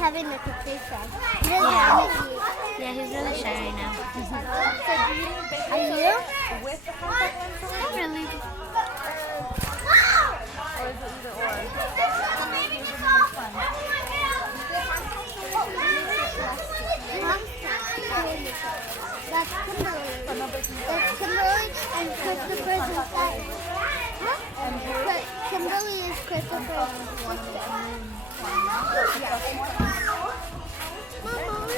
having a caprice. Yeah, he's really shy right now. Are you? With the contact lens on? Not really. Or is it either or? That's Kimberly. That's Kimberly and Christopher's inside. Kimberly is Christopher's sister. Mama, we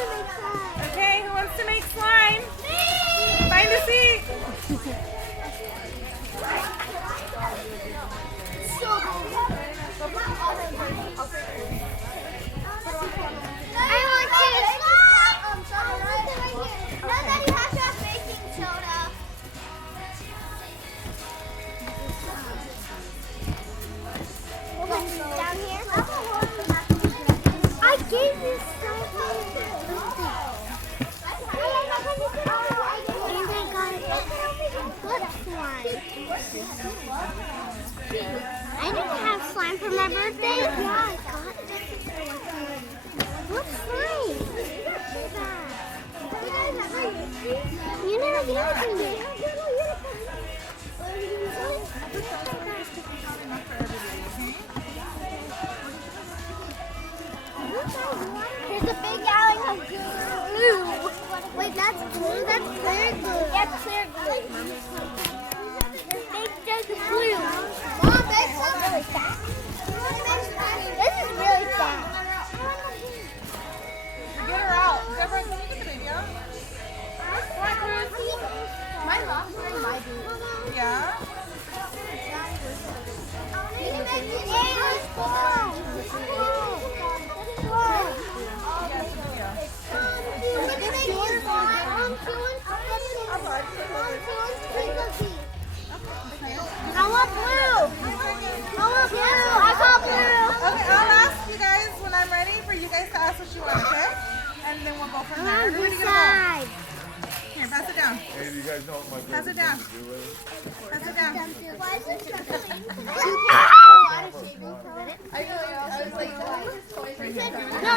make slime. Okay, who wants to make slime? Find a seat. I want to. No, Daddy has to have baking soda. Down here. I gave you something. And I got foot slime. I didn't have slime for my birthday. Yeah, I got it. What slime? You never gave it to me. There's a big gallon of glue. Wait, that's glue? That's clear glue. That's clear glue. There's big jug of glue. Mom, that's really fast. This is really fast. Get her out. Deborah, can you get the baby out? Come on, Cruz. My mom's wearing my boots. Yeah? Hey, let's go. I want blue. I want blue. I got blue. Okay, I'll ask you guys when I'm ready for you guys to ask what you want, okay? And then we'll go from there. Everybody get a bowl. Here, pass it down. Hey, do you guys know what my Pass it down. favorite thing to do is? Pass it down. Why is it struggling? No,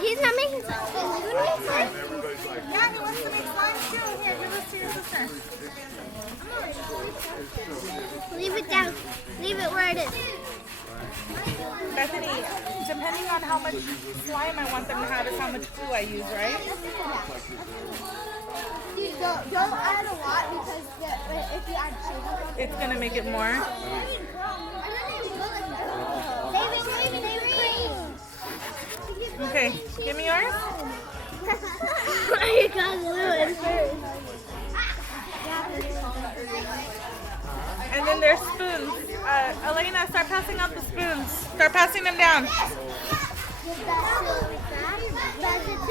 he's not making slime. You want to make slime? Everybody's like, Yeah, he wants to make slime too. Here, give this to your sister. Leave it down. Leave it where it is. Bethany, depending on how much slime I want them to have is how much glue I use, right? Don't add a lot because if you add sugar, It's going to make it more. Okay, give me yours. I got glue in first. And then there's spoons. Elena, start passing out the spoons. Start passing them down. That's it to